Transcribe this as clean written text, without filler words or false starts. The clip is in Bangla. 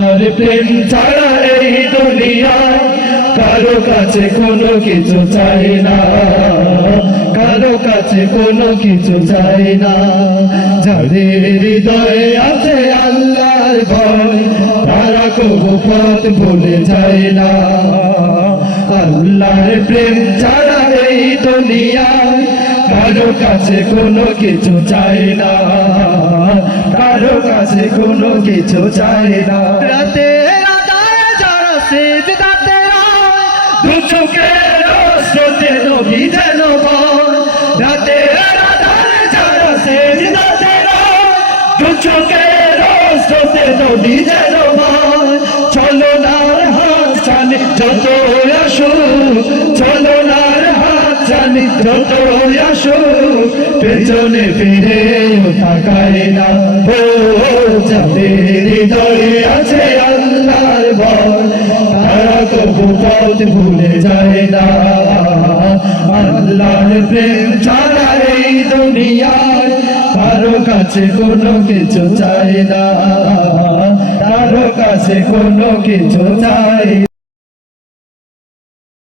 আর প্রেম ছাড়া এই দুনিয়ায় কারো কাছে কোনো কিছু চাই না, কারো কাছে কোনো কিছু চাই না। যাদের হৃদয়ে আছে আল্লাহর ভয় তারা কবু পথ ভুলে যায় না। আল্লাহর প্রেম ছাড়া এই দুনিয়ায় কারো কাছে কোনো কিছু চাই না, কারো কাছে কোনো কিছু চাই না। রাতের আধারে যারা সিজদাতে রয়, দু চোখের স্রোতে নবী যেন বয়। রাতের আধারে যারা সিজদাতে রয়, দু চোখের স্রোতে নবী যেন বয়। চলো নার হাত ছানি যত আসুক, চলো নার হাত ছানি যত আসুক, পেছনে ফিরে তাকায় না। ও যাদের হৃদয়ে আছে আল্লাহর ভয় তারা কবু পথ ভুলে যায় না। আল্লাহর প্রেম ছাড়া এই দুনিয়ায় কারো কাছে কোনো কিছু চাই না, কারো কাছে কোনো কিছু চাই।